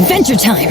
Adventure time!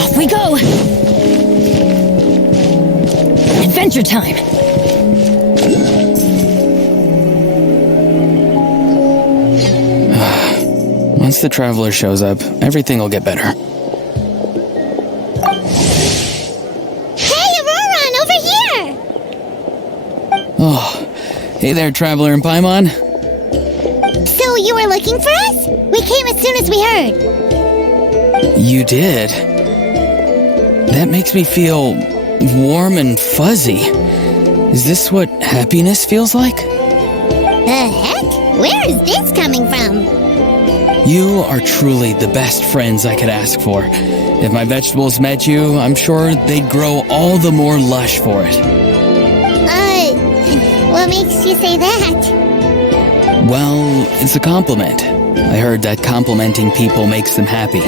Off we go! Adventure time! Once the traveler shows up, everything will get better. Hey, Auroran, over here! Oh, hey there, traveler in Paimon. So you were looking for us? We came as soon as we heard. You did? That makes me feel warm and fuzzy. Is this what happiness feels like? The heck? Where is this coming from? You are truly the best friends I could ask for. If my vegetables met you, I'm sure they'd grow all the more lush for it. What makes you say that? Well, it's a compliment. I heard that complimenting people makes them happy.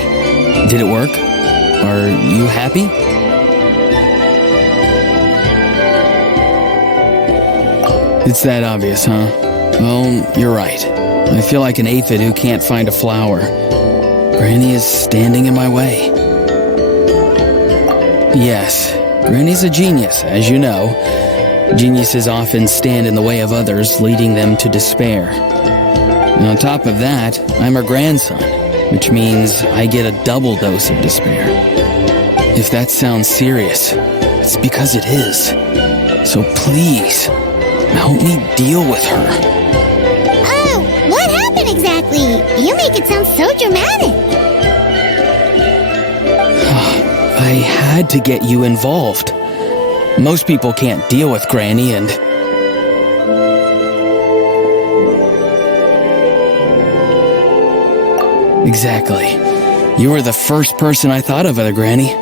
Did it work? Are you happy? It's that obvious, huh? Well, you're right. I feel like an aphid who can't find a flower. Granny is standing in my way. Yes, Granny's a genius, as you know. Geniuses often stand in the way of others, leading them to despair. And on top of that, I'm her grandson, which means I get a double dose of despair. If that sounds serious, it's because it is. So please, help me deal with her. Oh, what happened exactly? You make it sound so dramatic. I had to get you involved. Most people can't deal with Granny and... Exactly. You were the first person I thought of as a Granny.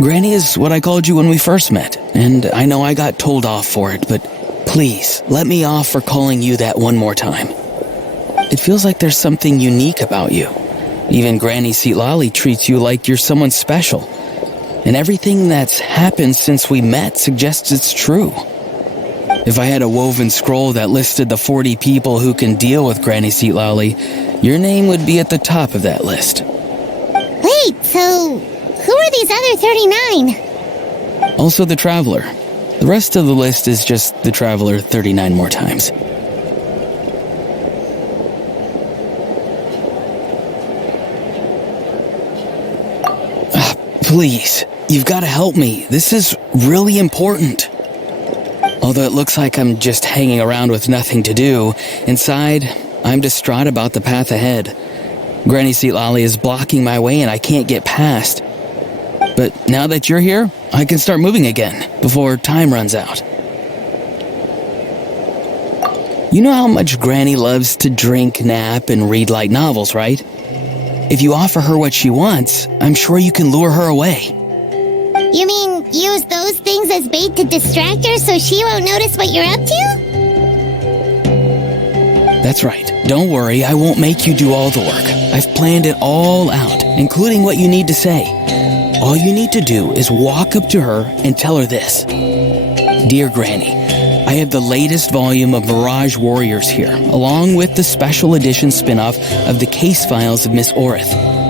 Granny is what I called you when we first met, and I know I got told off for it, but please, let me off for calling you that one more time. It feels like there's something unique about you. Even Granny Seatlali treats you like you're someone special. And everything that's happened since we met suggests it's true. If I had a woven scroll that listed the 40 people who can deal with Granny Seatlali, your name would be at the top of that list. Wait, so who are these other 39? Also the Traveler. The rest of the list is just the Traveler 39 more times. Please, you've got to help me. This is really important. Although it looks like I'm just hanging around with nothing to do, inside, I'm distraught about the path ahead. Granny Seatlali is blocking my way and I can't get past. But now that you're here, I can start moving again, before time runs out. You know how much Granny loves to drink, nap, and read light novels, right? If you offer her what she wants, I'm sure you can lure her away. You mean use those things as bait to distract her so she won't notice what you're up to? That's right. Don't worry, I won't make you do all the work. I've planned it all out, including what you need to say. All you need to do is walk up to her and tell her this. Dear Granny, I have the latest volume of Mirage Warriors here, along with the special edition spin-off of the case files of Miss Orith.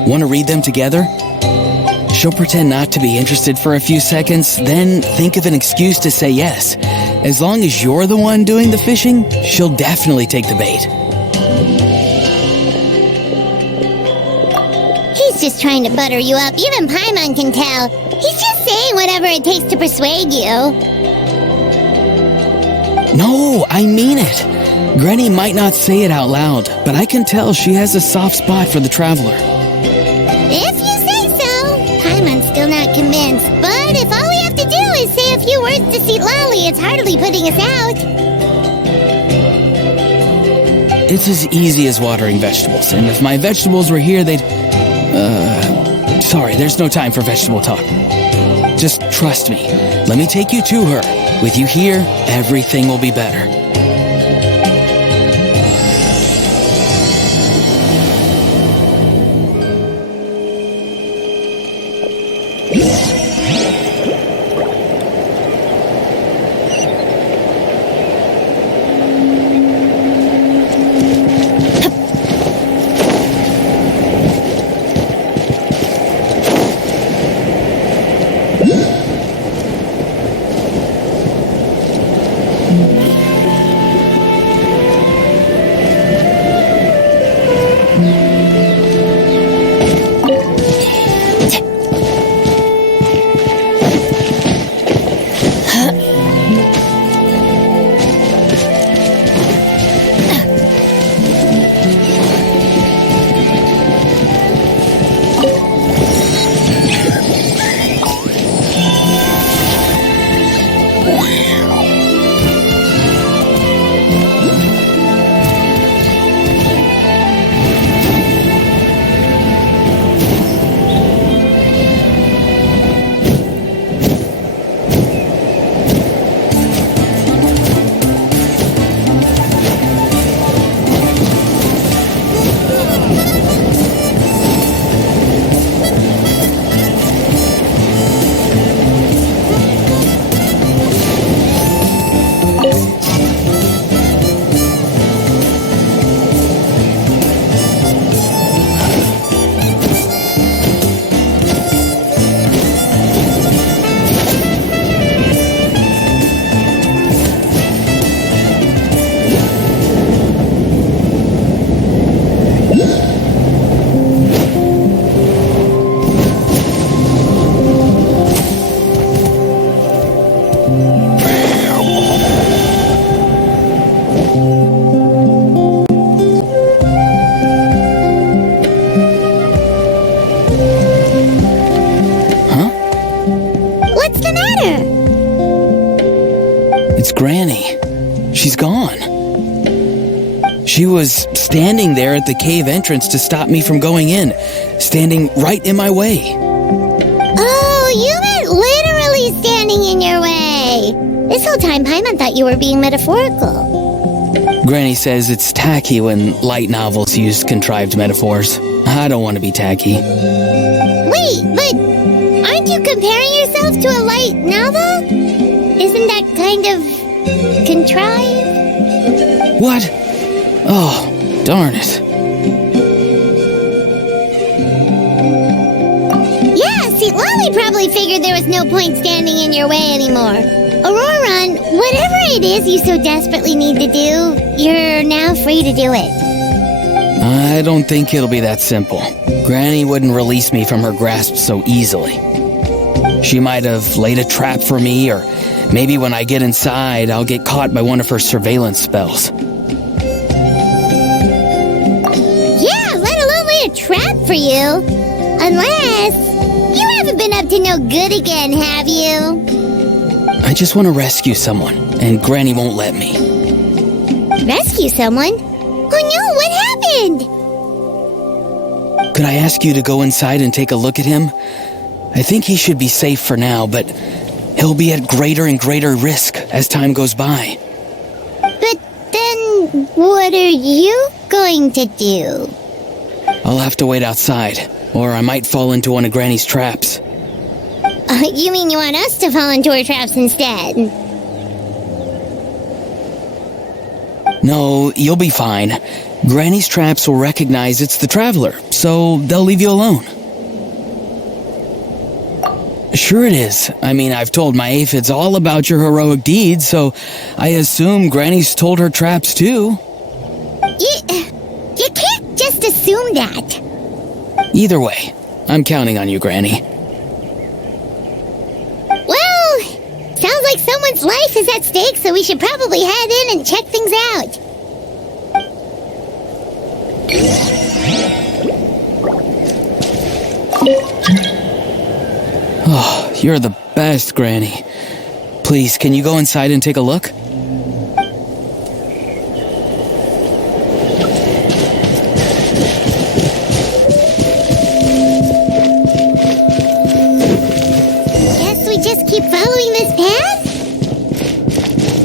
Want to read them together? She'll pretend not to be interested for a few seconds, then think of an excuse to say yes. As long as you're the one doing the fishing, she'll definitely take the bait. He's just trying to butter you up. Even Paimon can tell. He's just saying whatever it takes to persuade you. No, I mean it. Granny might not say it out loud, but I can tell she has a soft spot for the Traveler. If you say so. Paimon's still not convinced, but if all we have to do is say a few words to Seatlali, it's hardly putting us out. It's as easy as watering vegetables, and if my vegetables were here, they'd... Sorry, there's no time for vegetable talk. Just trust me. Let me take you to her. With you here, everything will be better. Granny. She's gone. She was standing there at the cave entrance to stop me from going in, standing right in my way. Oh, you meant literally standing in your way. This whole time, Paimon thought you were being metaphorical. Granny says it's tacky when light novels use contrived metaphors. I don't want to be tacky. Wait, but aren't you comparing yourself to a light novel? Isn't that kind of contrived? What? Oh, darn it. Yeah, see, Lolly probably figured there was no point standing in your way anymore. Auroran, whatever it is you so desperately need to do, you're now free to do it. I don't think it'll be that simple. Granny wouldn't release me from her grasp so easily. She might have laid a trap for me, or maybe when I get inside, I'll get caught by one of her surveillance spells. Yeah, let alone lay a trap for you. Unless you haven't been up to no good again, have you? I just want to rescue someone, and Granny won't let me. Rescue someone? Oh no, what happened? Could I ask you to go inside and take a look at him? I think he should be safe for now, but he'll be at greater and greater risk as time goes by. But then, what are you going to do? I'll have to wait outside, or I might fall into one of Granny's traps. You mean you want us to fall into her traps instead? No, you'll be fine. Granny's traps will recognize it's the Traveler, so they'll leave you alone. Sure it is. I mean, I've told my aphids all about your heroic deeds, so I assume Granny's told her traps too. You can't just assume that. Either way, I'm counting on you, Granny. Well, sounds like someone's life is at stake, so we should probably head in and check things out. Oh, you're the best, Granny. Please, can you go inside and take a look? Guess we just keep following this path?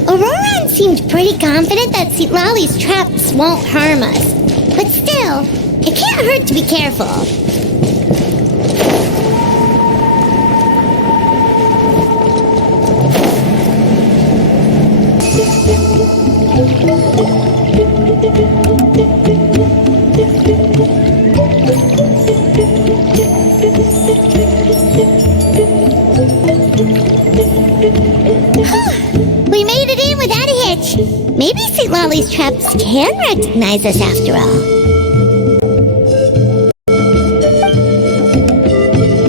Auroran seemed pretty confident that Lolly's traps won't harm us. But still, it can't hurt to be careful. We made it in without a hitch. Maybe St. Lolly's traps can recognize us after all.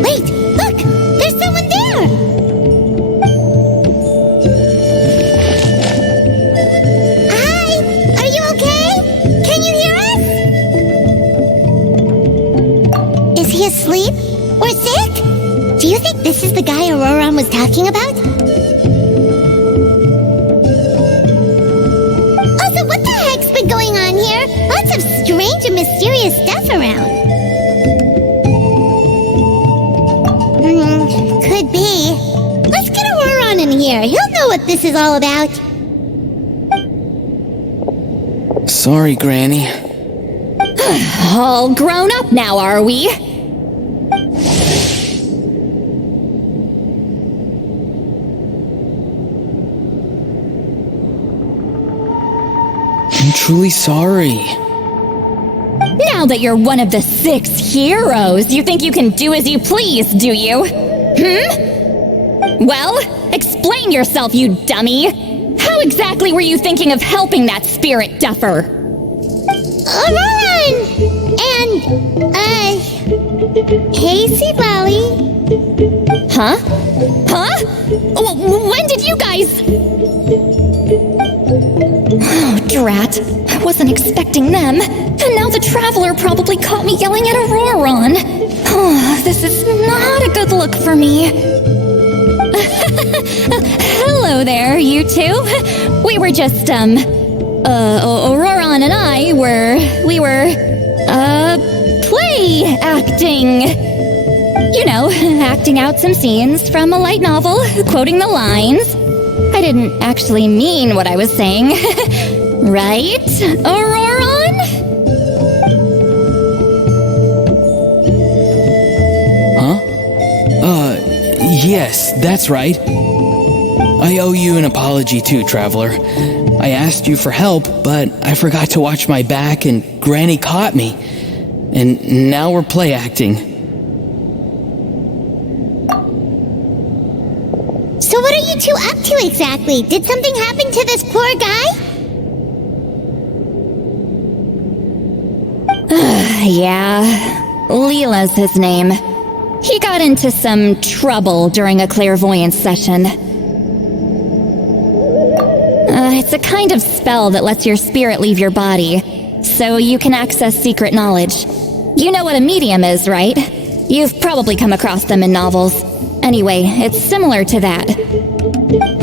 Wait, look! There's someone there! Hi! Are you okay? Can you hear us? Is he asleep? Or sick? Do you think this is the guy Auroran was talking about? Also, what the heck's been going on here? Lots of strange and mysterious stuff around. Could be. Let's get Auroran in here. He'll know what this is all about. Sorry, Granny. All grown up now, are we? I'm truly sorry. Now that you're one of the 6 heroes, you think you can do as you please, do you? Well, explain yourself, you dummy! How exactly were you thinking of helping that spirit duffer? Auroran! And, hey, St. Lolly. Huh? Huh? When did you guys... Oh, drat. I wasn't expecting them. And now the Traveler probably caught me yelling at Auroran. Oh, this is not a good look for me. Hello there, you two. We were just, Auroran and I we were play acting. You know, acting out some scenes from a light novel, quoting the lines. I didn't actually mean what I was saying. Right, Auroron? Yes, that's right. I owe you an apology too, Traveler. I asked you for help, but I forgot to watch my back and Granny caught me. And now we're play acting. So what are you two up to exactly? Did something happen to this poor guy? Yeah, Leela's his name. He got into some trouble during a clairvoyance session. It's a kind of spell that lets your spirit leave your body, so you can access secret knowledge. You know what a medium is, right? You've probably come across them in novels. Anyway, it's similar to that.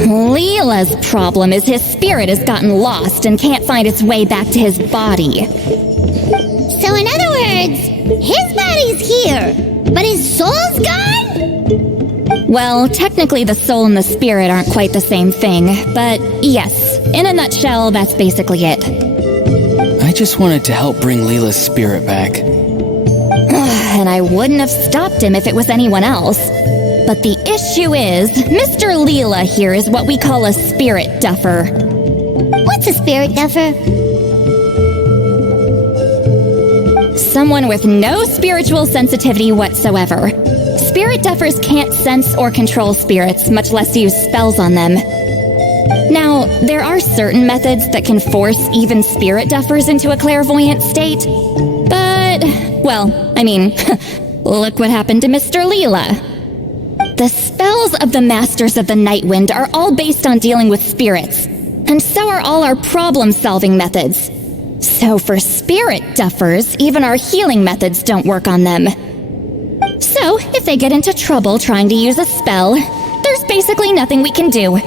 Leela's problem is his spirit has gotten lost and can't find its way back to his body. So in other words, his body's here, but his soul's gone? Well, technically the soul and the spirit aren't quite the same thing, but yes, in a nutshell, that's basically it. I just wanted to help bring Leela's spirit back. And I wouldn't have stopped him if it was anyone else. But the issue is, Mr. Leela here is what we call a spirit duffer. What's a spirit duffer? Someone with no spiritual sensitivity whatsoever. Spirit duffers can't sense or control spirits, much less use spells on them. Now, there are certain methods that can force even spirit duffers into a clairvoyant state, but, well, I mean, look what happened to Mr. Leela. The spells of the Masters of the Night Wind are all based on dealing with spirits, and so are all our problem-solving methods. So for spirit duffers, even our healing methods don't work on them. So, if they get into trouble trying to use a spell, there's basically nothing we can do.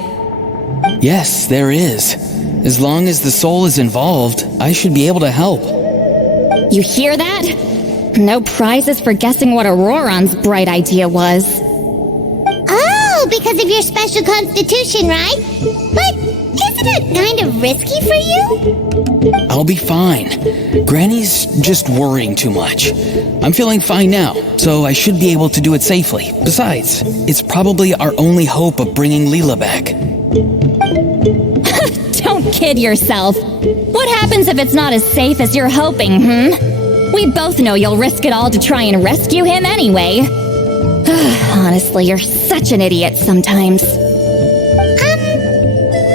Yes, there is. As long as the soul is involved, I should be able to help. You hear that? No prizes for guessing what Auroron's bright idea was. Oh, because of your special constitution, right? But isn't it kind of risky for you? I'll be fine. Granny's just worrying too much. I'm feeling fine now, so I should be able to do it safely. Besides, it's probably our only hope of bringing Leela back. Don't kid yourself. What happens if it's not as safe as you're hoping, We both know you'll risk it all to try and rescue him anyway. Honestly, you're such an idiot sometimes.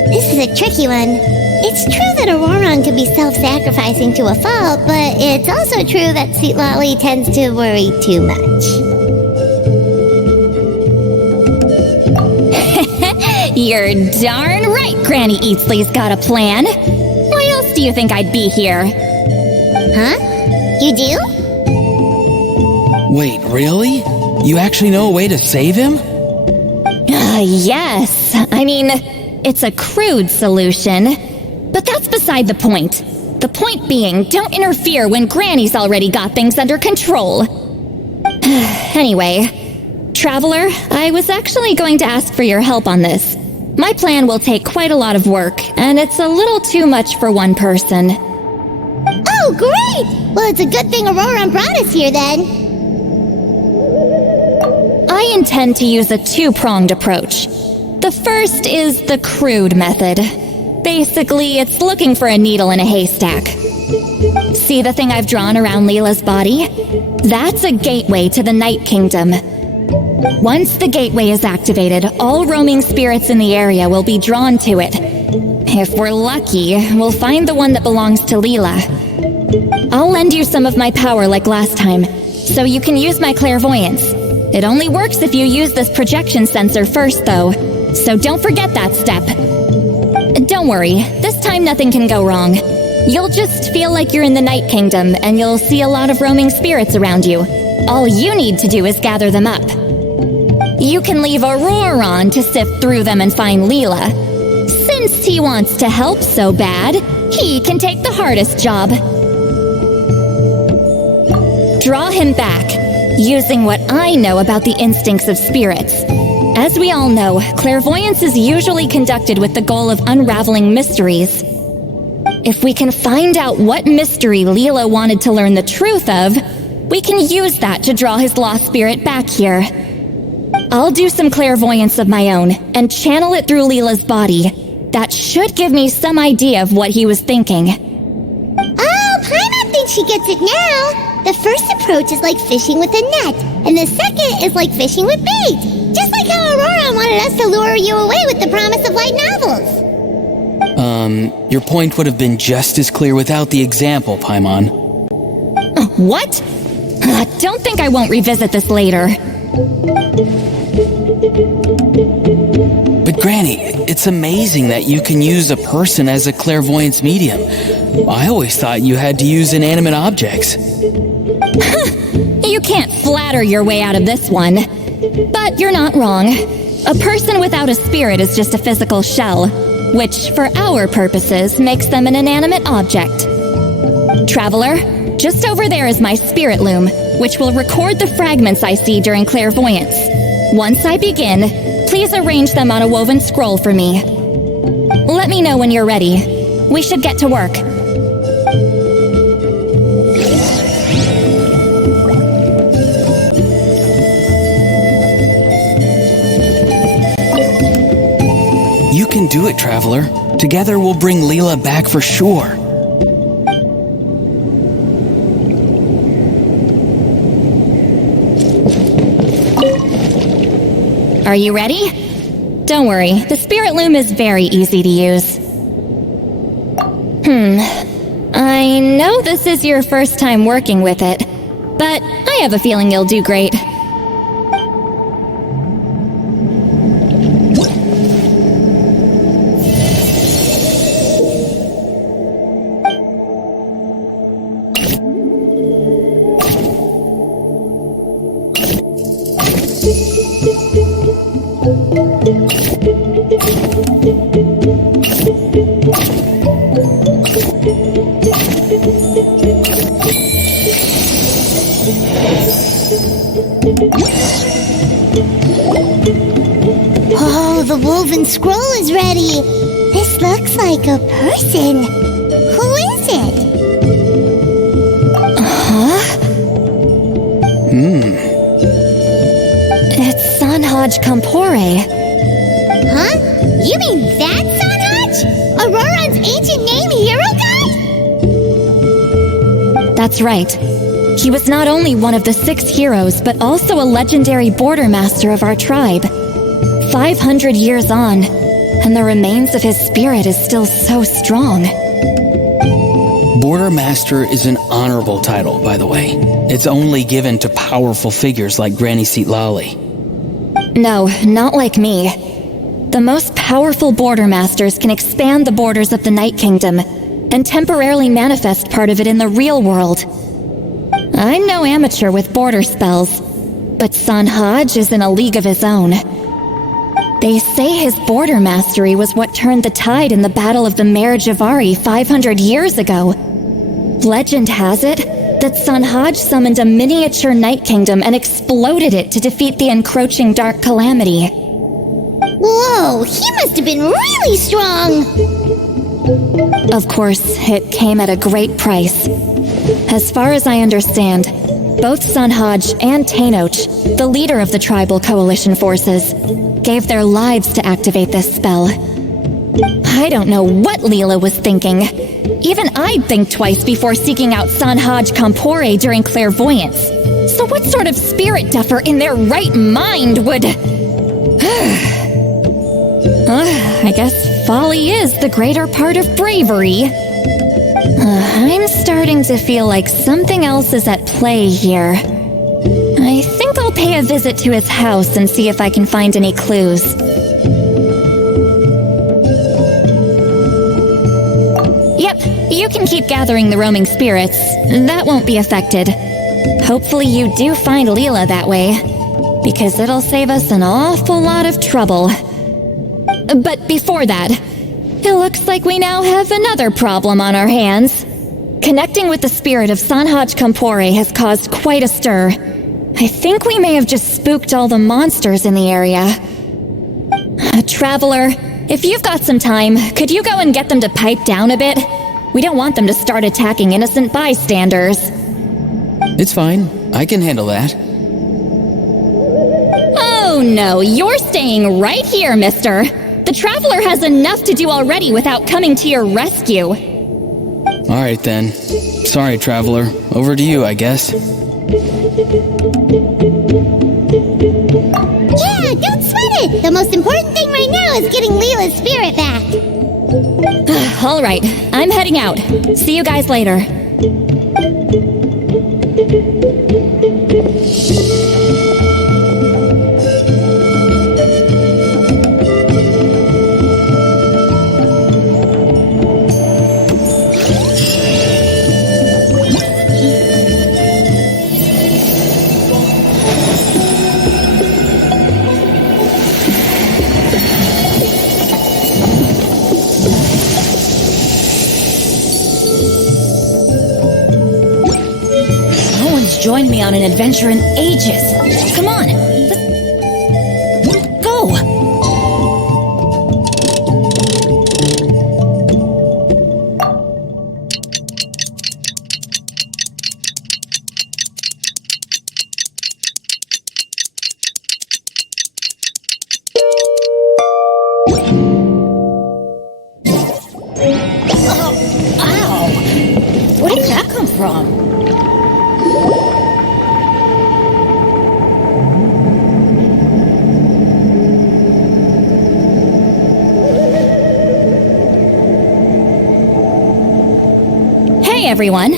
This is a tricky one. It's true that Auroron could be self-sacrificing to a fault, but it's also true that Citlali tends to worry too much. You're darn right Granny Eatsley's got a plan. Why else do you think I'd be here? Huh? You do? Wait, really? You actually know a way to save him? Yes. I mean, it's a crude solution. But that's beside the point. The point being, don't interfere when Granny's already got things under control. Anyway, Traveler, I was actually going to ask for your help on this. My plan will take quite a lot of work, and it's a little too much for one person. Oh, great! Well, it's a good thing Auroron brought us here, then. I intend to use a two-pronged approach. The first is the crude method. Basically, it's looking for a needle in a haystack. See the thing I've drawn around Leela's body? That's a gateway to the Night Kingdom. Once the gateway is activated, all roaming spirits in the area will be drawn to it. If we're lucky, we'll find the one that belongs to Leela. I'll lend you some of my power like last time, so you can use my clairvoyance. It only works if you use this projection sensor first, though, so don't forget that step. Don't worry, this time nothing can go wrong. You'll just feel like you're in the Night Kingdom, and you'll see a lot of roaming spirits around you. All you need to do is gather them up. You can leave Auroron to sift through them and find Leela. Since he wants to help so bad, he can take the hardest job. Draw him back, using what I know about the instincts of spirits. As we all know, clairvoyance is usually conducted with the goal of unraveling mysteries. If we can find out what mystery Leela wanted to learn the truth of, we can use that to draw his lost spirit back here. I'll do some clairvoyance of my own and channel it through Leela's body. That should give me some idea of what he was thinking. Oh, Paimon thinks she gets it now. The first approach is like fishing with a net, and the second is like fishing with bait. Just like how Aurora wanted us to lure you away with the promise of light novels. Your point would have been just as clear without the example, Paimon. What? Don't think I won't revisit this later. But Granny, it's amazing that you can use a person as a clairvoyance medium. I always thought you had to use inanimate objects. You can't flatter your way out of this one. But you're not wrong. A person without a spirit is just a physical shell, which, for our purposes, makes them an inanimate object. Traveler, just over there is my spirit loom, which will record the fragments I see during clairvoyance. Once I begin, please arrange them on a woven scroll for me. Let me know when you're ready. We should get to work. You can do it, Traveler. Together we'll bring Leela back for sure. Are you ready? Don't worry, the spirit loom is very easy to use. I know this is your first time working with it, but I have a feeling you'll do great. Oh, the woven scroll is ready. This looks like a person. Who is it? It's Sanhaj Kampore. Huh? You mean that's Sanhaj? Auroran's ancient name, hero god? That's right. He was not only one of the 6 heroes, but also a legendary border master of our tribe. 500 years on, and the remains of his spirit is still so strong. Border Master is an honorable title, by the way. It's only given to powerful figures like Granny Seatlali. No, not like me. The most powerful border masters can expand the borders of the Night Kingdom and temporarily manifest part of it in the real world. I'm no amateur with border spells, but Sanhaj is in a league of his own. They say his border mastery was what turned the tide in the Battle of the Mare Javari 500 years ago. Legend has it that Sanhaj summoned a miniature Night Kingdom and exploded it to defeat the encroaching Dark Calamity. Whoa, he must have been really strong. Of course, it came at a great price. As far as I understand, both Sanhaj and Tainoch, the leader of the tribal coalition forces, gave their lives to activate this spell. I don't know what Leela was thinking. Even I'd think twice before seeking out Sanhaj Kampore during clairvoyance. So what sort of spirit duffer in their right mind would... I guess folly is the greater part of bravery. I'm starting to feel like something else is at play here. I think I'll pay a visit to his house and see if I can find any clues. Yep, you can keep gathering the roaming spirits. That won't be affected. Hopefully you do find Leela that way, because it'll save us an awful lot of trouble. But before that, it looks like we now have another problem on our hands. Connecting with the spirit of Sanhaj Kampore has caused quite a stir. I think we may have just spooked all the monsters in the area. Traveler, if you've got some time, could you go and get them to pipe down a bit? We don't want them to start attacking innocent bystanders. It's fine. I can handle that. Oh no, you're staying right here, mister. The Traveler has enough to do already without coming to your rescue. All right, then. Sorry, Traveler. Over to you, I guess. Yeah, don't sweat it! The most important thing right now is getting Leela's spirit back. All right, I'm heading out. See you guys later. Join me on an adventure in ages. Come on. Go. Oh, ow. Where did that come from? Hey, everyone.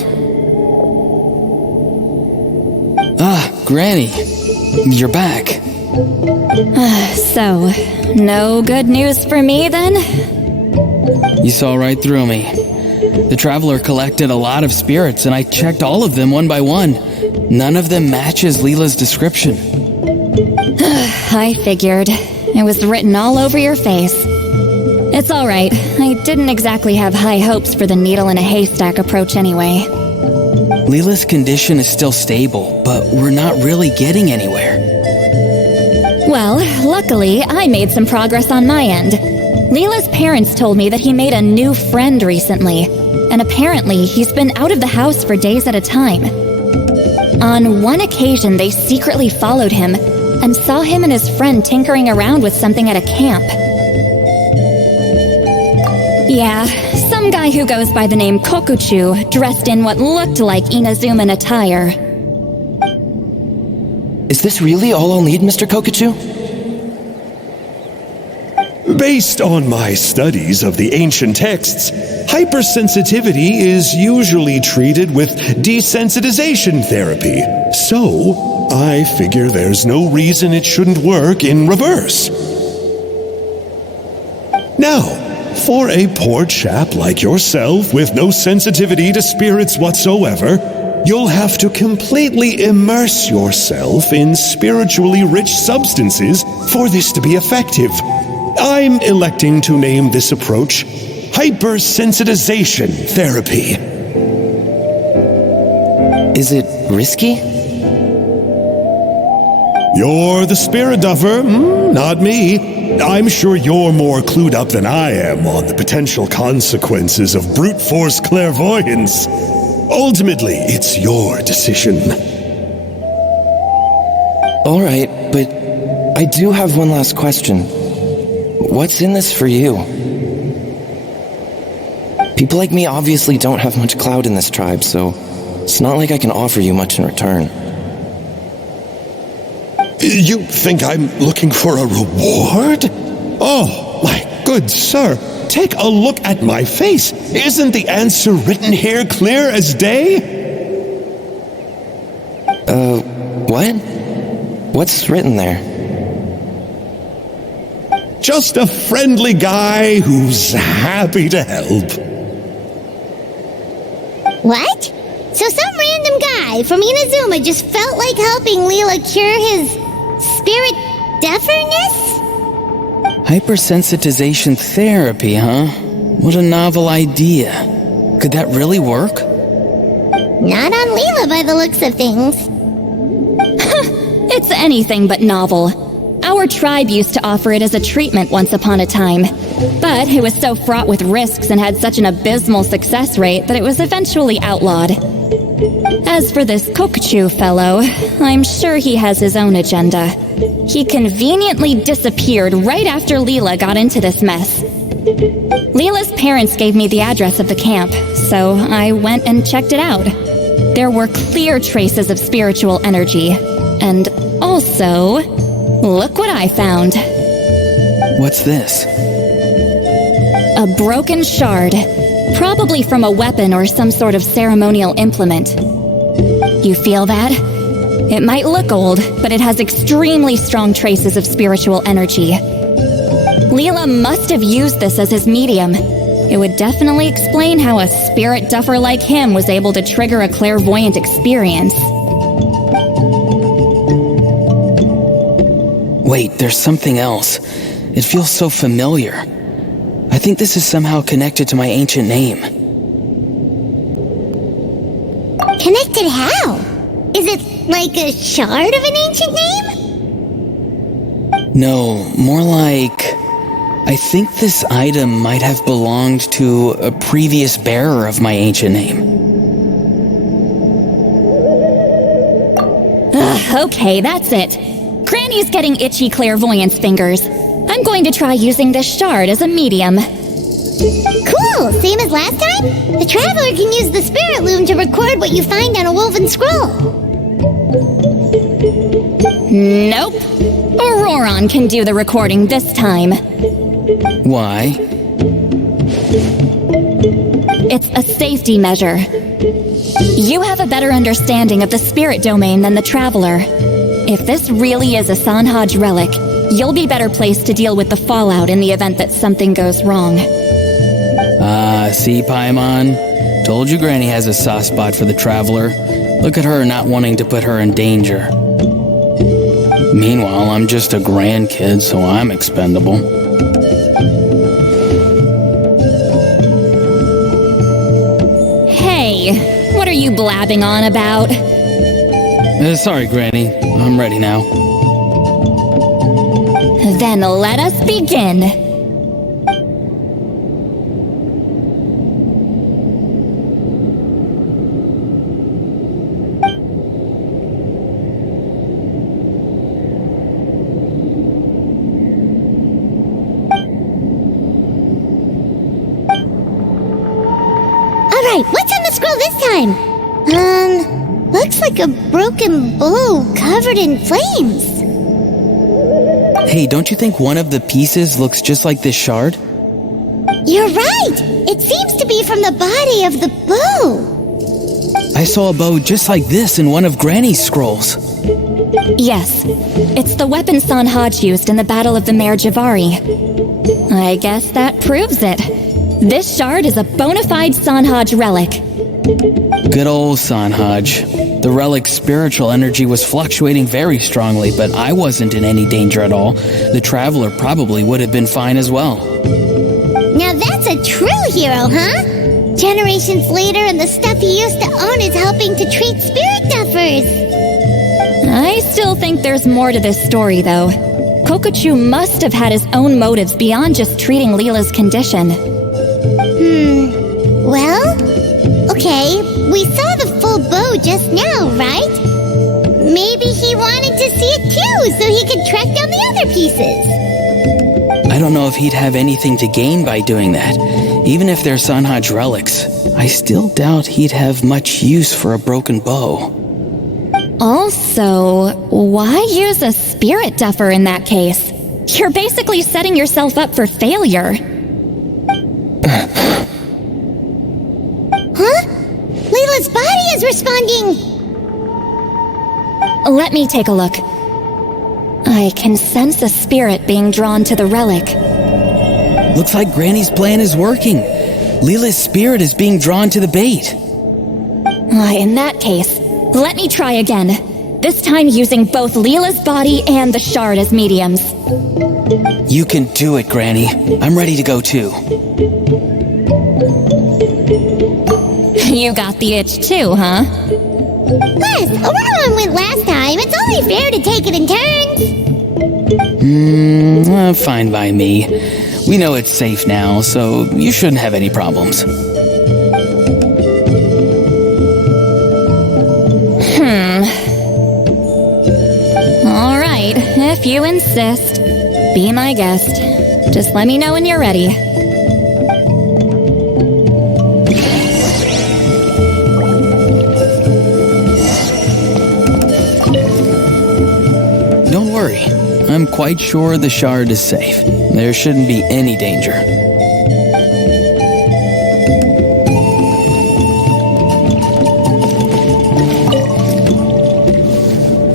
Ah, Granny. You're back. So, no good news for me then? You saw right through me. The Traveler collected a lot of spirits, and I checked all of them one by one. None of them matches Leela's description. I figured. It was written all over your face. It's alright. I didn't exactly have high hopes for the needle in a haystack approach anyway. Leela's condition is still stable, but we're not really getting anywhere. Well, luckily, I made some progress on my end. Leela's parents told me that he made a new friend recently, and apparently he's been out of the house for days at a time. On one occasion, they secretly followed him and saw him and his friend tinkering around with something at a camp. Yeah, some guy who goes by the name Kokuchu, dressed in what looked like Inazuman attire. Is this really all I'll need, Mr. Kokuchu? Based on my studies of the ancient texts, hypersensitivity is usually treated with desensitization therapy. So, I figure there's no reason it shouldn't work in reverse. Now, for a poor chap like yourself with no sensitivity to spirits whatsoever, you'll have to completely immerse yourself in spiritually rich substances for this to be effective. I'm electing to name this approach hypersensitization therapy. Is it risky? You're the spirit duffer, not me. I'm sure you're more clued up than I am on the potential consequences of brute force clairvoyance. Ultimately, it's your decision. All right, but I do have one last question. What's in this for you? People like me obviously don't have much clout in this tribe, so it's not like I can offer you much in return. You think I'm looking for a reward? Oh, my good sir, take a look at my face. Isn't the answer written here clear as day? What? What's written there? Just a friendly guy who's happy to help. What? So some random guy from Inazuma just felt like helping Leela cure his spirit deafness? Hypersensitization therapy, huh? What a novel idea. Could that really work? Not on Leela by the looks of things. It's anything but novel. Our tribe used to offer it as a treatment once upon a time, but it was so fraught with risks and had such an abysmal success rate that it was eventually outlawed. As for this Kokuchu fellow, I'm sure he has his own agenda. He conveniently disappeared right after Leela got into this mess. Leela's parents gave me the address of the camp, so I went and checked it out. There were clear traces of spiritual energy, and also, look what I found. What's this? A broken shard, probably from a weapon or some sort of ceremonial implement. You feel that? It might look old, but it has extremely strong traces of spiritual energy. Leela must have used this as his medium. It would definitely explain how a spirit duffer like him was able to trigger a clairvoyant experience. Wait, there's something else. It feels so familiar. I think this is somehow connected to my ancient name. Connected how? Is it like a shard of an ancient name? No, more like... I think this item might have belonged to a previous bearer of my ancient name. Okay, that's it. Granny's getting itchy clairvoyance fingers. I'm going to try using this shard as a medium. Cool! Same as last time? The traveler can use the spirit loom to record what you find on a woven scroll. Nope. Auroron can do the recording this time. Why? It's a safety measure. You have a better understanding of the spirit domain than the traveler. If this really is a Sanhaj relic, you'll be better placed to deal with the fallout in the event that something goes wrong. See, Paimon? Told you Granny has a soft spot for the traveler. Look at her not wanting to put her in danger. Meanwhile, I'm just a grandkid, so I'm expendable. Hey, what are you blabbing on about? Sorry, Granny. I'm ready now. Then let us begin. Alright, what's on the scroll this time? Looks like a broken bow covered in flames. Hey, don't you think one of the pieces looks just like this shard? You're right! It seems to be from the body of the bow. I saw a bow just like this in one of Granny's scrolls. Yes, it's the weapon Sanhaj used in the Battle of the Mare Javari. I guess that proves it. This shard is a bona fide Sanhaj relic. Good old Sanhaj. The relic's spiritual energy was fluctuating very strongly, but I wasn't in any danger at all. The traveler probably would have been fine as well. Now that's a true hero, huh? Generations later and the stuff he used to own is helping to treat spirit duffers. I still think there's more to this story, though. Kokuchu must have had his own motives beyond just treating Leela's condition. Well, okay, we saw the full bow just now, right? Maybe he wanted to see it too, so he could track down the other pieces. I don't know if he'd have anything to gain by doing that. Even if they're Sanhaj relics, I still doubt he'd have much use for a broken bow. Also, why use a spirit duffer in that case? You're basically setting yourself up for failure. Huh? Leila's body is responding! Let me take a look. I can sense a spirit being drawn to the relic. Looks like Granny's plan is working. Leela's spirit is being drawn to the bait. In that case, let me try again. This time using both Leela's body and the shard as mediums. You can do it, Granny. I'm ready to go too. You got the itch too, huh? Plus, Auroron went last time. It's only fair to take it in turns. Fine by me. We know it's safe now, so you shouldn't have any problems. All right, if you insist. Be my guest. Just let me know when you're ready. Don't worry. I'm quite sure the shard is safe. There shouldn't be any danger.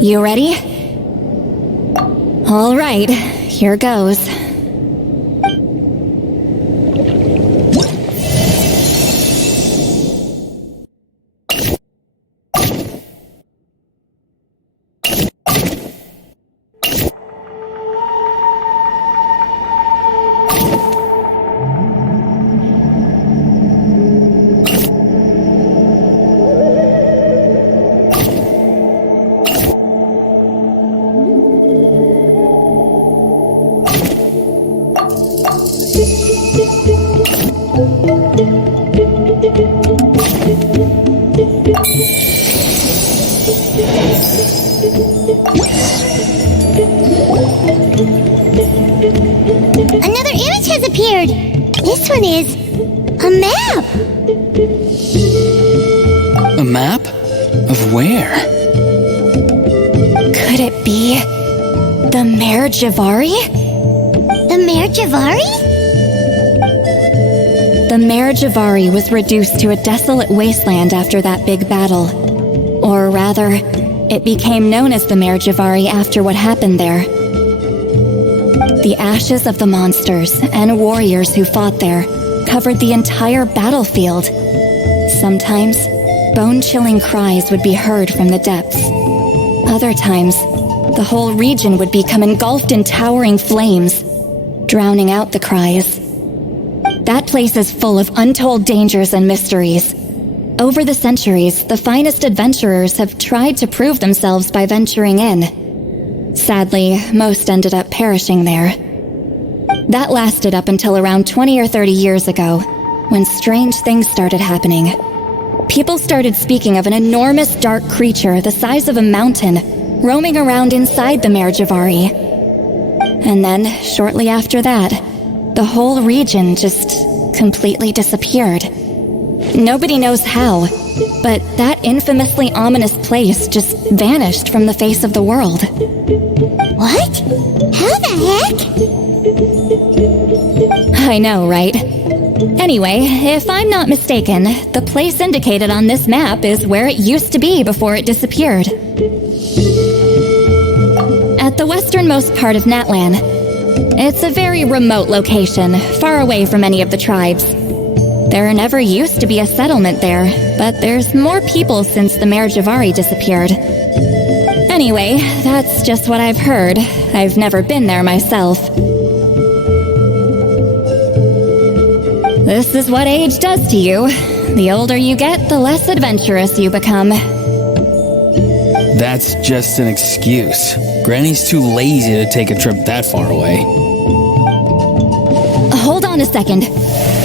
You ready? All right, here goes. Another image has appeared. This one is a map. A map? Of where? Could it be the Mare Javari? The Mare Javari? The Mare Javari was reduced to a desolate wasteland after that big battle. Or rather, it became known as the Mare Javari after what happened there. The ashes of the monsters and warriors who fought there covered the entire battlefield. Sometimes, bone-chilling cries would be heard from the depths. Other times, the whole region would become engulfed in towering flames, drowning out the cries. That place is full of untold dangers and mysteries. Over the centuries, the finest adventurers have tried to prove themselves by venturing in. Sadly, most ended up perishing there. That lasted up until around 20 or 30 years ago, when strange things started happening. People started speaking of an enormous dark creature the size of a mountain roaming around inside the Mare Javari. And then, shortly after that, the whole region just completely disappeared. Nobody knows how, but that infamously ominous place just vanished from the face of the world. What? How the heck? I know, right? Anyway, if I'm not mistaken, the place indicated on this map is where it used to be before it disappeared. At the westernmost part of Natlan. It's a very remote location, far away from any of the tribes. There never used to be a settlement there, but there's more people since the Mare Javari disappeared. Anyway, that's just what I've heard. I've never been there myself. This is what age does to you. The older you get, the less adventurous you become. That's just an excuse. Granny's too lazy to take a trip that far away. Hold on a second.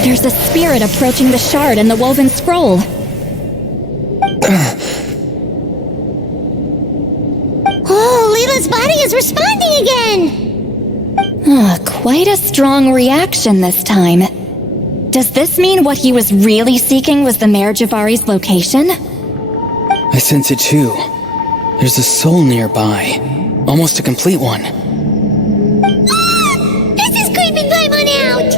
There's a spirit approaching the shard and the woven scroll. Oh, Leela's body is responding again! Quite a strong reaction this time. Does this mean what he was really seeking was the Mare Javari's location? I sense it too. There's a soul nearby. Almost a complete one. This is creeping Paimon out!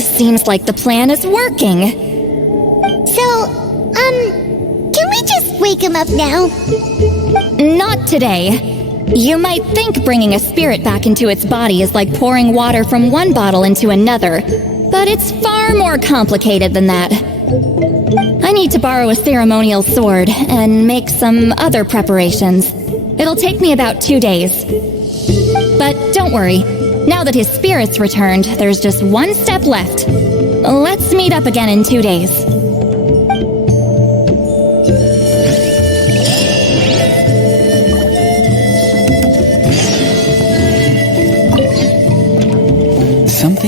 Seems like the plan is working. So, can we just wake him up now? Not today. You might think bringing a spirit back into its body is like pouring water from one bottle into another, but it's far more complicated than that. I need to borrow a ceremonial sword and make some other preparations. It'll take me about 2 days. But don't worry, now that his spirit's returned, there's just one step left. Let's meet up again in 2 days.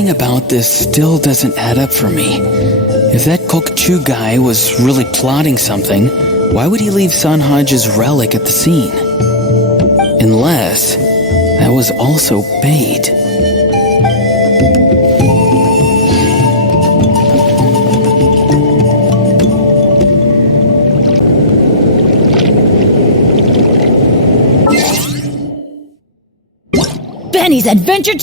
something about this still doesn't add up for me. If that Kokchu guy was really plotting something, why would he leave Sanhaja's relic at the scene? Unless that was also bait. Benny's Adventure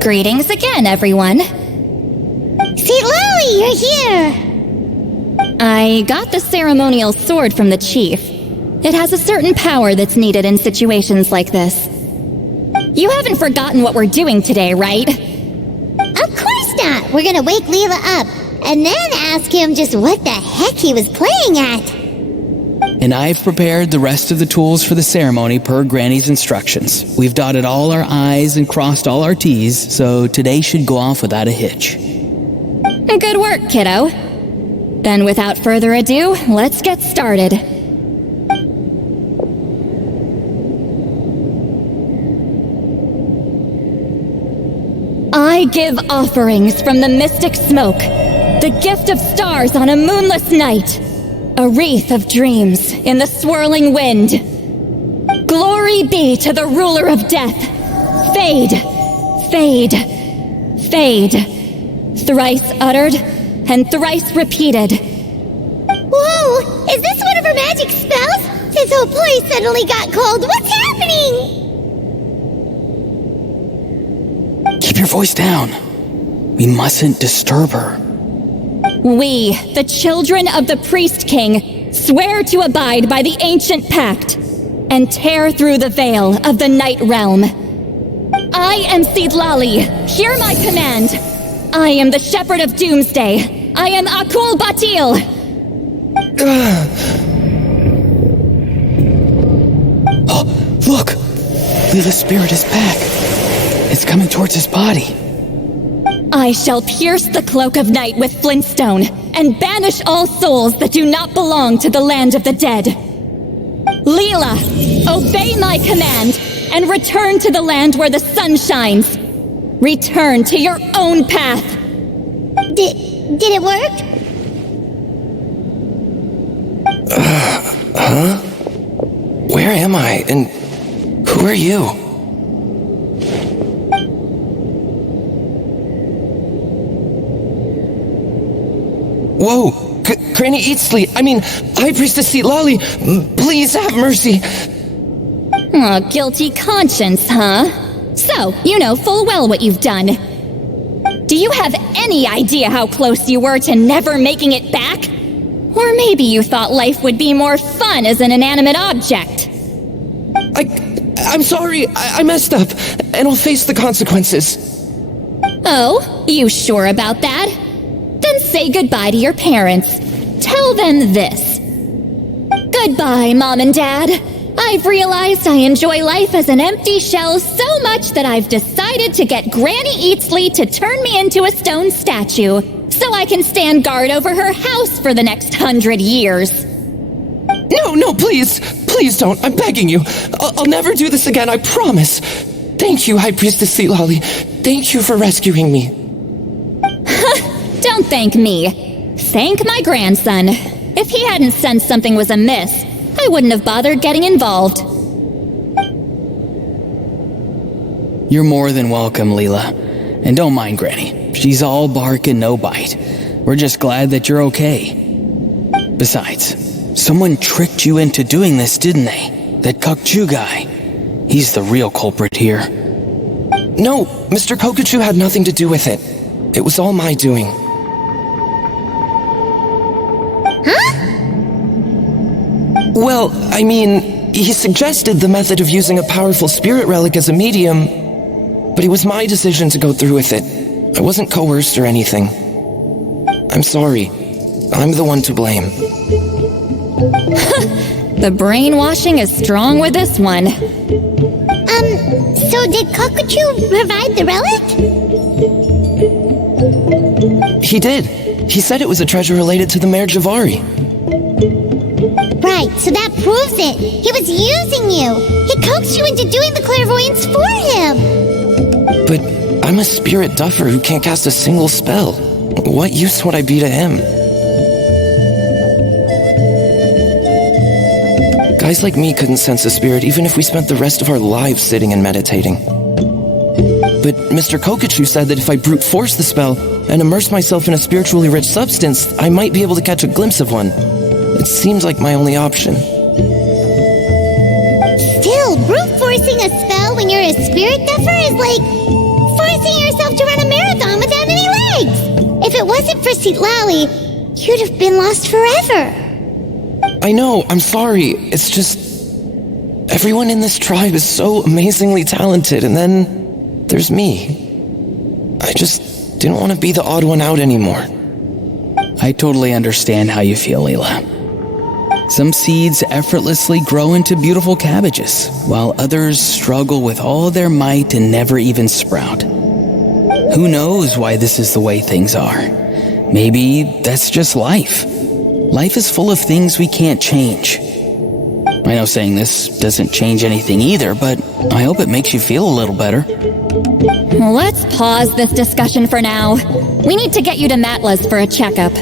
Greetings again, everyone. St. Lily, you're here! I got the ceremonial sword from the chief. It has a certain power that's needed in situations like this. You haven't forgotten what we're doing today, right? Of course not! We're gonna wake Leela up, and then ask him just what the heck he was playing at. And I've prepared the rest of the tools for the ceremony per Granny's instructions. We've dotted all our I's and crossed all our T's, so today should go off without a hitch. Good work, kiddo. Then without further ado, let's get started. I give offerings from the mystic smoke, the gift of stars on a moonless night, a wreath of dreams in the swirling wind. Glory be to the ruler of death. Fade, fade, fade. Thrice uttered and thrice repeated. Whoa! Is this one of her magic spells? This whole place suddenly got cold. What's happening? Keep your voice down. We mustn't disturb her. We, the children of the Priest King, swear to abide by the ancient pact and tear through the veil of the Night Realm. I am Seedlali. Hear my command. I am the Shepherd of Doomsday. I am Akul Batil. Oh, look! Leela's spirit is back. It's coming towards his body. I shall pierce the cloak of night with flintstone and banish all souls that do not belong to the land of the dead. Leela, obey my command and return to the land where the sun shines. Return to your own path. Did it work? Huh? Where am I? And who are you? Whoa! Granny Eatsley, High Priestess Seedlali, please have mercy. Oh, guilty conscience, huh? So, you know full well what you've done. Do you have any idea how close you were to never making it back? Or maybe you thought life would be more fun as an inanimate object. I'm sorry, I messed up, and I'll face the consequences. Oh, you sure about that? Then say goodbye to your parents. Tell them this. Goodbye, Mom and Dad. I've realized I enjoy life as an empty shell so much that I've decided to get Granny Eatsley to turn me into a stone statue so I can stand guard over her house for the next 100 years. No, please don't. I'm begging you. I'll never do this again, I promise. Thank you, High Priestess Seedlali. Thank you for rescuing me. Don't thank me. Thank my grandson. If he hadn't sensed something was amiss, I wouldn't have bothered getting involved. You're more than welcome, Leela. And don't mind Granny. She's all bark and no bite. We're just glad that you're okay. Besides, Someone tricked you into doing this, didn't they? That Kokchu guy. He's the real culprit here. No, Mr. Kokuchu had nothing to do with it. It was all my doing. Well, I mean, he suggested the method of using a powerful spirit relic as a medium, but it was my decision to go through with it. I wasn't coerced or anything. I'm sorry. I'm the one to blame. The brainwashing is strong with this one. So did Kokuchu provide the relic? He did. He said it was a treasure related to the Mare Javari. Right, so that proves it. He was using you. He coaxed you into doing the clairvoyance for him. But I'm a spirit duffer who can't cast a single spell. What use would I be to him? Guys like me couldn't sense a spirit even if we spent the rest of our lives sitting and meditating. But Mr. Kokuchu said that if I brute force the spell and immerse myself in a spiritually rich substance, I might be able to catch a glimpse of one. It seems like my only option. Still, brute forcing a spell when you're a spirit duffer is like forcing yourself to run a marathon without any legs. If it wasn't for Citlali, you'd have been lost forever. I know, I'm sorry. It's just... everyone in this tribe is so amazingly talented, and then there's me. I just didn't want to be the odd one out anymore. I totally understand how you feel, Leela. Some seeds effortlessly grow into beautiful cabbages, while others struggle with all their might and never even sprout. Who knows why this is the way things are? Maybe that's just life. Life is full of things we can't change. I know saying this doesn't change anything either, but I hope it makes you feel a little better. Let's pause this discussion for now. We need to get you to Matla's for a checkup.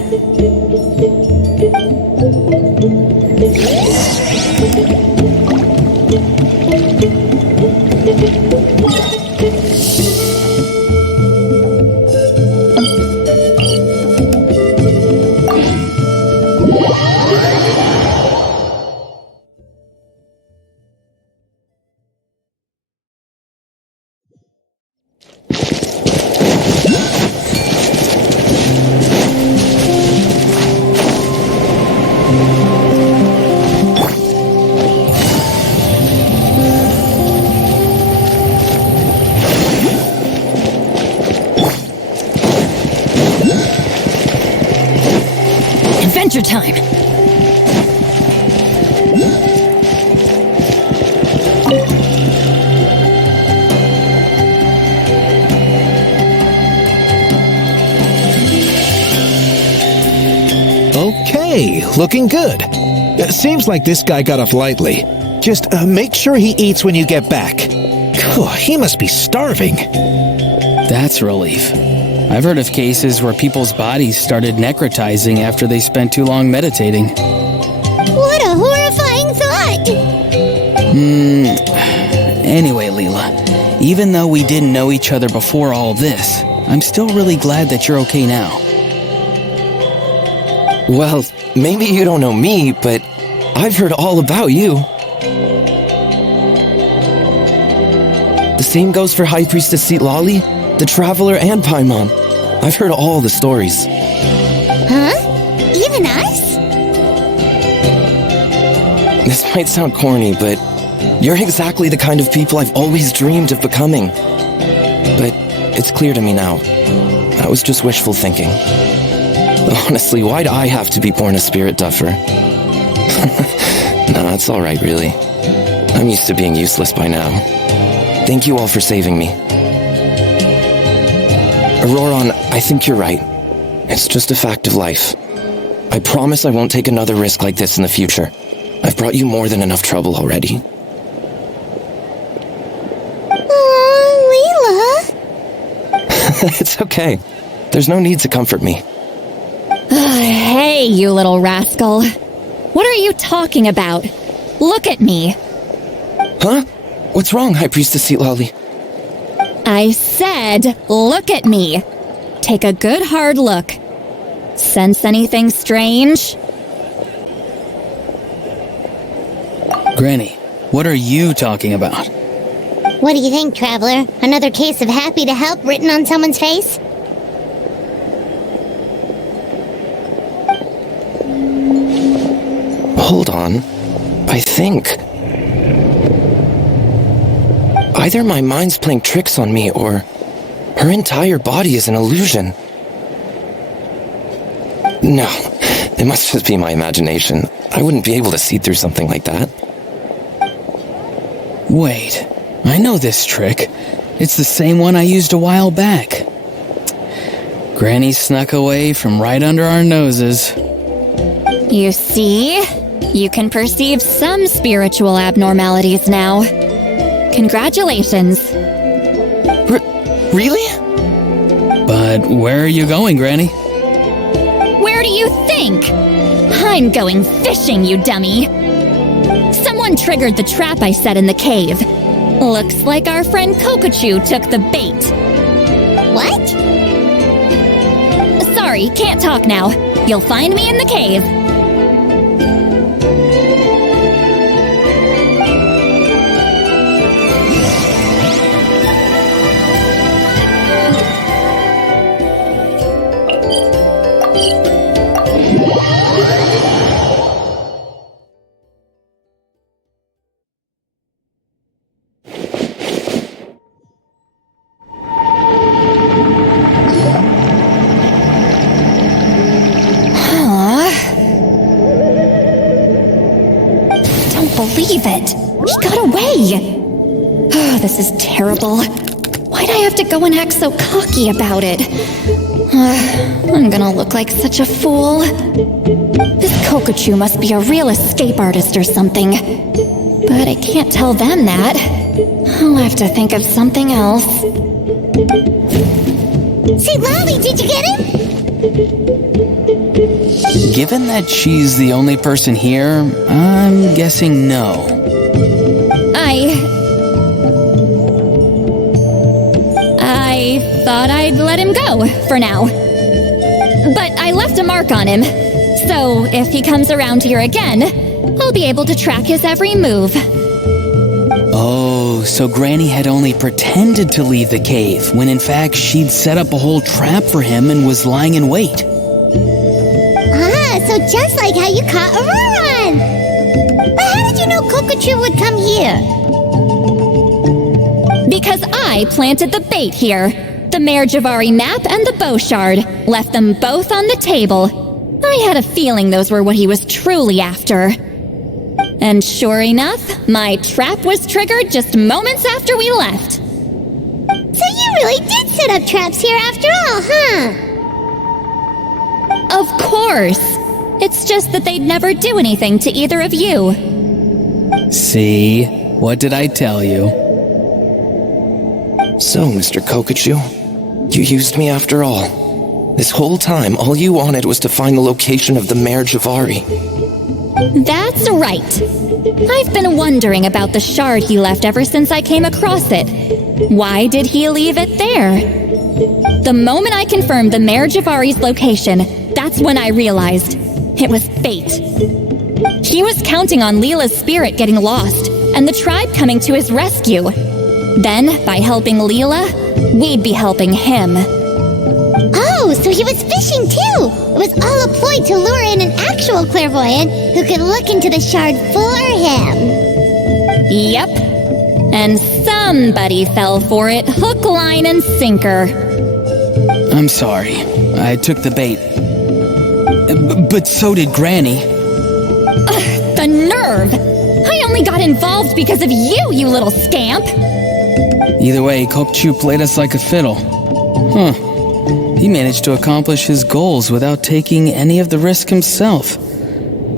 Adventure time! Okay, looking good. Seems like this guy got off lightly. Just make sure he eats when you get back. He must be starving. That's a relief. I've heard of cases where people's bodies started necrotizing after they spent too long meditating. What a horrifying thought! Anyway, Leela, even though we didn't know each other before all this, I'm still really glad that you're okay now. Well, maybe you don't know me, but I've heard all about you. The same goes for High Priestess Citlali, the Traveler, and Paimon. I've heard all the stories. Huh? Even us? This might sound corny, but you're exactly the kind of people I've always dreamed of becoming. But it's clear to me now. That was just wishful thinking. Honestly, why'd I have to be born a spirit duffer? Nah, it's alright, really. I'm used to being useless by now. Thank you all for saving me. Auroron, I think you're right. It's just a fact of life. I promise I won't take another risk like this in the future. I've brought you more than enough trouble already. Leela. It's okay. There's no need to comfort me. Hey, you little rascal. What are you talking about? Look at me. Huh? What's wrong, High Priestess Citlali? I said, look at me. Take a good hard look. Sense anything strange? Granny, what are you talking about? What do you think, Traveler? Another case of happy to help written on someone's face? Hold on. I think... either my mind's playing tricks on me, or her entire body is an illusion. No, it must just be my imagination. I wouldn't be able to see through something like that. Wait, I know this trick. It's the same one I used a while back. Granny snuck away from right under our noses. You see? You can perceive some spiritual abnormalities now. Congratulations. Really? But where are you going, Granny? Where do you think? I'm going fishing, you dummy. Someone triggered the trap I set in the cave. Looks like our friend Kokochu took the bait. What? Sorry, can't talk now. You'll find me in the cave. Believe it. He got away. Oh, this is terrible. Why'd I have to go and act so cocky about it? I'm gonna look like such a fool. This Kokochu must be a real escape artist or something. But I can't tell them that. I'll have to think of something else. Say, Lolly, did you get him? Given that she's the only person here, I'm guessing no. I thought I'd let him go, for now. But I left a mark on him, so if he comes around here again, I'll be able to track his every move. Oh, so Granny had only pretended to leave the cave, when in fact she'd set up a whole trap for him and was lying in wait. So just like how you caught Auroron! But how did you know Kokochu would come here? Because I planted the bait here. The Mare Javari map and the bow shard. Left them both on the table. I had a feeling those were what he was truly after. And sure enough, my trap was triggered just moments after we left. So you really did set up traps here after all, huh? Of course. It's just that they'd never do anything to either of you. See? What did I tell you? So, Mr. Kokochu, you used me after all. This whole time, all you wanted was to find the location of the Mare Javari. That's right. I've been wondering about the shard he left ever since I came across it. Why did he leave it there? The moment I confirmed the Mare Javari's location, that's when I realized it was fate. He was counting on Leela's spirit getting lost, and the tribe coming to his rescue. Then, by helping Leela, we'd be helping him. Oh, so he was fishing too! It was all a ploy to lure in an actual clairvoyant who could look into the shard for him. Yep. And somebody fell for it, hook, line, and sinker. I'm sorry. I took the bait. But so did Granny. The nerve! I only got involved because of you, you little scamp! Either way, Kokochu played us like a fiddle. Huh. He managed to accomplish his goals without taking any of the risk himself.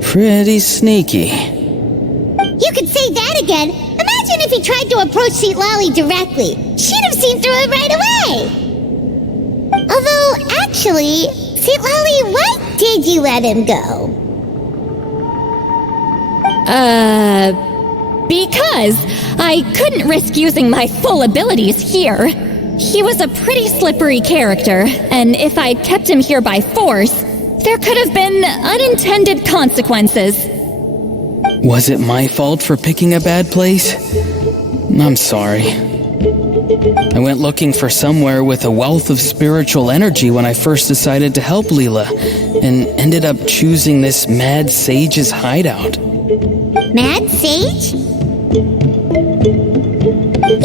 Pretty sneaky. You could say that again. Imagine if he tried to approach Seat Lolly directly. She'd have seen through it right away. Although, actually, Seat Lolly, why did you let him go? Because I couldn't risk using my full abilities here. He was a pretty slippery character, and if I'd kept him here by force, there could have been unintended consequences. Was it my fault for picking a bad place? I'm sorry. I went looking for somewhere with a wealth of spiritual energy when I first decided to help Leela, and ended up choosing this mad sage's hideout. Mad Sage?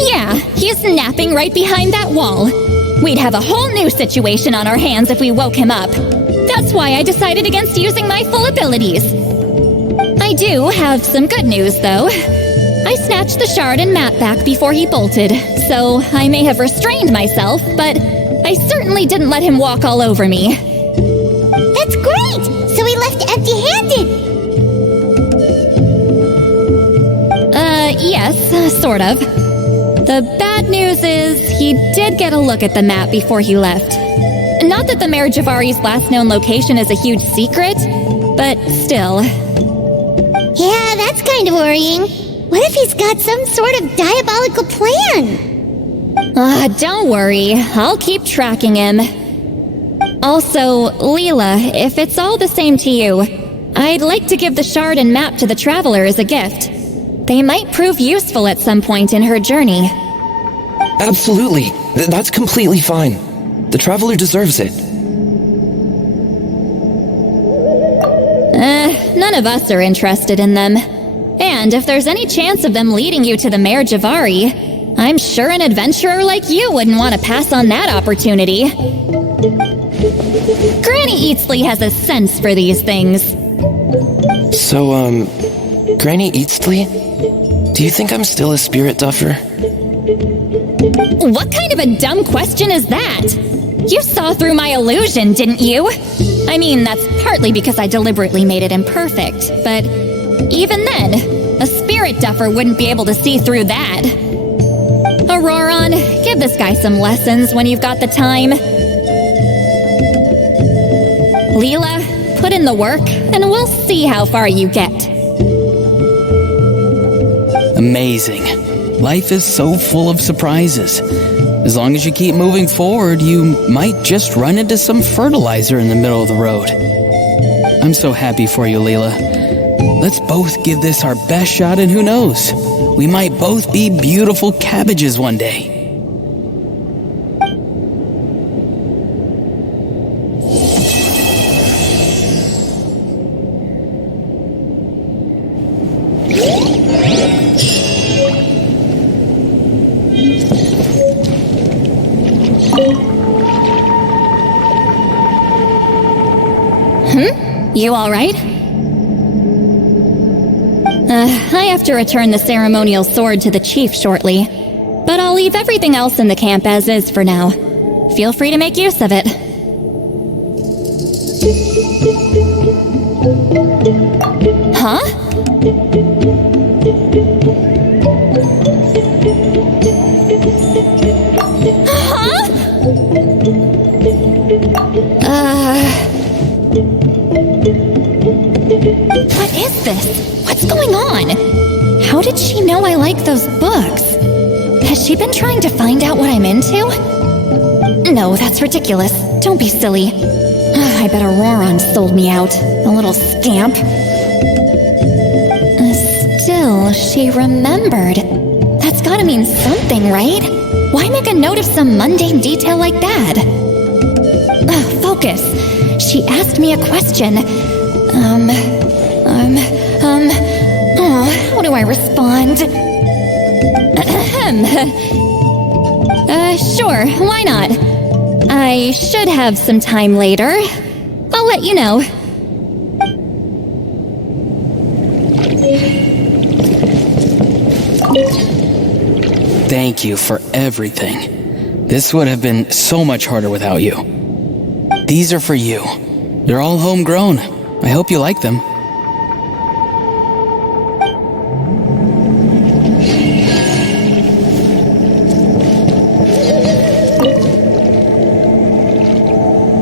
Yeah, he's napping right behind that wall. We'd have a whole new situation on our hands if we woke him up. That's why I decided against using my full abilities. I do have some good news, though. I snatched the shard and map back before he bolted, so I may have restrained myself, but I certainly didn't let him walk all over me. That's great! So he left empty-handed! Yes, sort of. The bad news is he did get a look at the map before he left. Not that the Mayor Javari's last known location is a huge secret, but still. Yeah, that's kind of worrying. What if he's got some sort of diabolical plan? Don't worry. I'll keep tracking him. Also, Leela, if it's all the same to you, I'd like to give the shard and map to the Traveler as a gift. They might prove useful at some point in her journey. Absolutely. That's completely fine. The Traveler deserves it. None of us are interested in them. And if there's any chance of them leading you to the Mayor Javari, I'm sure an adventurer like you wouldn't want to pass on that opportunity. Granny Eatsley has a sense for these things. So, Granny Eatsley? Do you think I'm still a spirit duffer? What kind of a dumb question is that? You saw through my illusion, didn't you? I mean, that's partly because I deliberately made it imperfect, but even then, a spirit duffer wouldn't be able to see through that. Auroron, give this guy some lessons when you've got the time. Leela, put in the work, and we'll see how far you get. Amazing. Life is so full of surprises. As long as you keep moving forward, you might just run into some fertilizer in the middle of the road. I'm so happy for you, Leela. Let's both give this our best shot, and who knows? We might both be beautiful cabbages one day. You all right? I have to return the ceremonial sword to the chief shortly, but I'll leave everything else in the camp as is for now. Feel free to make use of it. Huh? What is this? What's going on? How did she know I like those books? Has she been trying to find out what I'm into? No, that's ridiculous. Don't be silly. I bet Auroron sold me out. A little scamp. Still, she remembered. That's gotta mean something, right? Why make a note of some mundane detail like that? Focus. She asked me a question. How do I respond? Sure, why not? I should have some time later. I'll let you know. Thank you for everything. This would have been so much harder without you. These are for you. They're all homegrown. I hope you like them.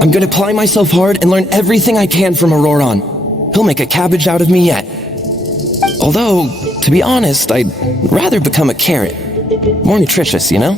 I'm gonna apply myself hard and learn everything I can from Auroron. He'll make a cabbage out of me yet. Although, to be honest, I'd rather become a carrot. More nutritious, you know?